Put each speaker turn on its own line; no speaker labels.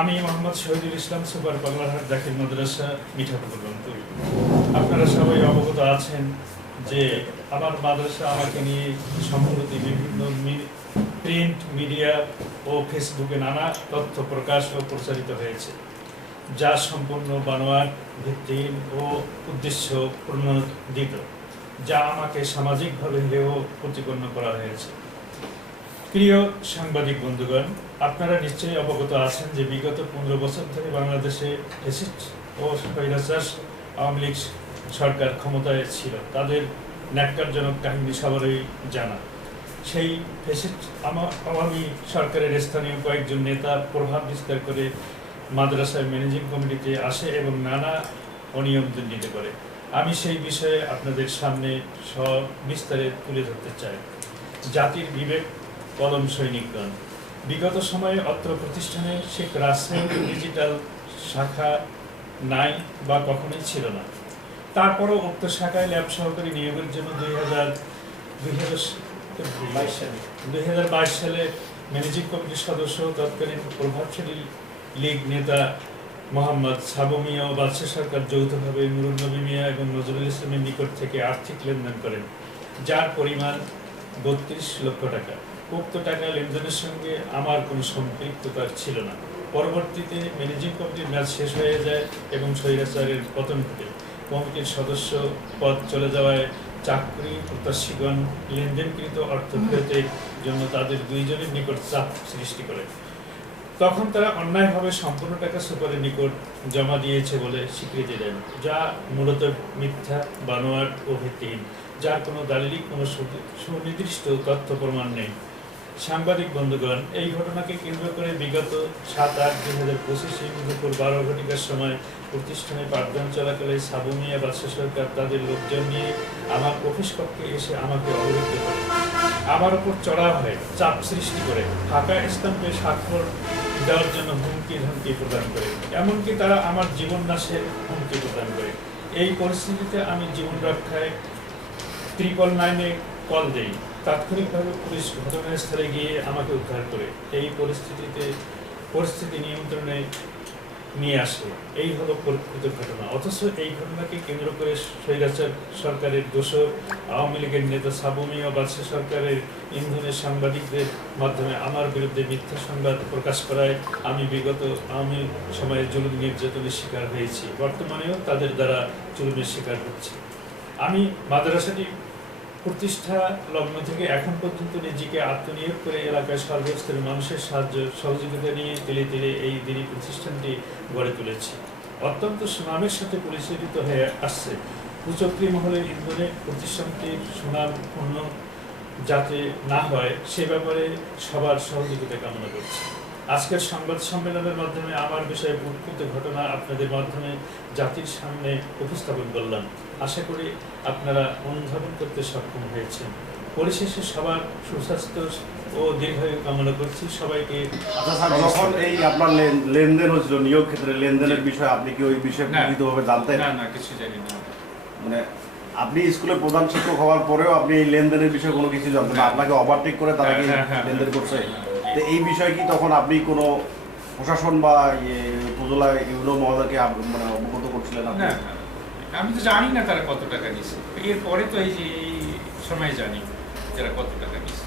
আমি মোহাম্মদ শহীদুল ইসলাম সুপার বাংলাহাট দাখিল মাদ্রাসা মিঠাপুকুর রংপুর আপনারা সবাই অবগত আছেন যে আমার মাদ্রাসা আমাকে নিয়ে সম্প্রতি বিভিন্ন প্রিন্ট মিডিয়া ও ফেসবুকে নানা তথ্য প্রকাশ ও প্রচারিত হয়েছে, যা সম্পূর্ণ বানোয়ার ভিত্তিহীন ও উদ্দেশ্য প্রণোদিত, যা আমাকে সামাজিকভাবে হেয় প্রতিপন্ন করা হয়েছে। প্রিয় সাংবাদিক বন্ধুগণ, আপনারা নিশ্চয়ই অবগত আছেন যে বিগত পনেরো বছর ধরে বাংলাদেশে ফেসিস্ট ও স্বৈরাচার আওয়ামী লীগ সরকার ক্ষমতায় ছিল। তাদের ন্যাক্কারজনক কাহিনী সবারই জানা। সেই ফেসিস্ট আওয়ামী সরকারের স্থানীয় কয়েকজন নেতা প্রভাব বিস্তার করে মাদ্রাসার ম্যানেজিং কমিটিতে আসে এবং নানা অনিয়ম দুর্নীতি করে। আমি সেই বিষয়ে আপনাদের সামনে সবিস্তারে তুলে ধরতে চাই। জাতির বিবেক কলম সৈনিকগণ। বিগত সময়ে অত্র প্রতিষ্ঠানে শেখ রাসেল ডিজিটাল শাখা নাই বা কখনোই ছিল না। তারপরও উক্ত শাখায় ল্যাব সহকারী নিয়োগের জন্য দুই হাজার দুই হাজার দুই হাজার বাইশ সালে ম্যানেজিং কমিটির সদস্য তৎকালীন প্রভাবশালী লীগ নেতা মোহাম্মদ সাবু মিয়া ও বাদশাহ সরকার যৌথভাবে নুরুল নবী মিয়া এবং নজরুল ইসলামের নিকট থেকে আর্থিক লেনদেন করেন যার পরিমাণ বত্রিশ লক্ষ টাকা। উক্ত টাকা লেনদেনের সঙ্গে আমার কোনো সম্পৃক্ততা ছিল না। পরবর্তীতে ম্যানেজিং কমিটির ম্যাচ শেষ হয়ে যায় এবং স্বৈরাচারের পতন ঘটে। কমিটির সদস্য পদ চলে যাওয়ায় চাকরি, প্রত্যাশীগণ, লেনদেনকৃত অর্থ ফেরতের জন্য তাদের দুইজনের নিকট চাপ সৃষ্টি করে। তখন তারা অন্যায়ভাবে সম্পূর্ণ টাকা সুপারের নিকট জমা দিয়েছে বলে স্বীকৃতি দেন, যা মূলত মিথ্যা বানোয়ার ও ভিত্তিহীন, যার কোনো দালিলিক কোনো সুনির্দিষ্ট তথ্য প্রমাণ নেই। সাংবাদিক বন্ধুগণ, এই ঘটনাকে কেন্দ্র করে বিগত সাত আট দুই হাজার পঁচিশে দুপুর বারো ঘটিকার সময় প্রতিষ্ঠানে পাঠদান চলাকালে সাবুমিয়া বাদশাহ সরকার তাদের লোকজন নিয়ে আমার অফিস কক্ষে এসে আমাকে অবহিত করে। আমার উপর চড়া হয় চাপ সৃষ্টি করে ফাঁকা স্টাম্পে স্বাক্ষর দেওয়ার জন্য হুমকি ধমকি প্রদান করে। এমনকি তারা আমার জীবন নাশের হুমকি প্রদান করে। এই পরিস্থিতিতে আমি জীবন রক্ষায় ট্রিপল নাইনে কল দেই। তাৎক্ষণিকভাবে পুলিশ ঘটনাস্থলে গিয়ে আমাকে উদ্ধার করে এই পরিস্থিতিতে পরিস্থিতি নিয়ন্ত্রণে নিয়ে আসে। এই হলো পরিকল্পিত ঘটনা অথচ এই ঘটনাকে কেন্দ্র করে স্বৈরাচার সরকারের দোষর, আওয়ামী লীগের নেতা সাবমি ও বাদশাহ সরকারের ইন্ধনের সাংবাদিকদের মাধ্যমে আমার বিরুদ্ধে মিথ্যা সংবাদ প্রকাশ করায় আমি বিগত আওয়ামী সময়ে জুলুম নির্যাতনের শিকার হয়েছি। বর্তমানেও তাদের দ্বারা জুলুমের শিকার হচ্ছে। আমি মাদ্রাসাটি প্রতিষ্ঠা লগ্ন থেকে এখন পর্যন্ত নিজেকে আত্মনিয়োগ করে এলাকায় সর্বস্তরের মানুষের সাহায্য, সহযোগিতা নিয়ে ধীরে ধীরে এই দিনই প্রতিষ্ঠানটি গড়ে তুলেছে। অত্যন্ত সুনামের সাথে পরিচালিত হয়ে আসছে। কুচক্রী মহলের ইন্ধনে প্রতিষ্ঠানটির সুনাম পূর্ণ যাতে না হয়, সে ব্যাপারে সবার সহযোগিতা কামনা করছি। আজকের সংবাদ সম্মেলনের মাধ্যমে আমার বিষয়ে উৎকৃত ঘটনা আপনাদের মাধ্যমে জাতির সামনে উপস্থাপন করলাম। আশা করি আপনারা অনুধাবন করতে সক্ষম হয়েছেন। পরিশেষে সবার সুস্বাস্থ্য ও দীর্ঘায়ু কামনা করছি। সবাইকে
আচ্ছা যখন এই আপনার লেন- লেনদেন হয়েছিল নিয়োগ ক্ষেত্রে লেনদেনের বিষয়ে আপনি কি ওই বিষয়ে
না।
লিখিতভাবে জানতেন?
না না কিছু জানি না।
মানে আপনি স্কুলে প্রধান শিক্ষক হওয়ার পরেও আপনি এই লেনদেনের বিষয়ে কোনো কিছু জানতেন না। আপনাকে ওভারটেক করে তারা কি
হ্যাঁ, হ্যাঁ,
লেনদেন
হ্যাঁ,
করছে?
হ্যাঁ,
তো এই বিষয়ে কি তখন আপনি কোনো প্রশাসন বা উপজেলা ইউনো মহোদয়কে মানে অবগত করছিলেন আপনি।
আমি তো জানি না তারা কত টাকা নিয়েছে। এরপরে তো এই যে এই সময় জানি যারা কত টাকা নিছে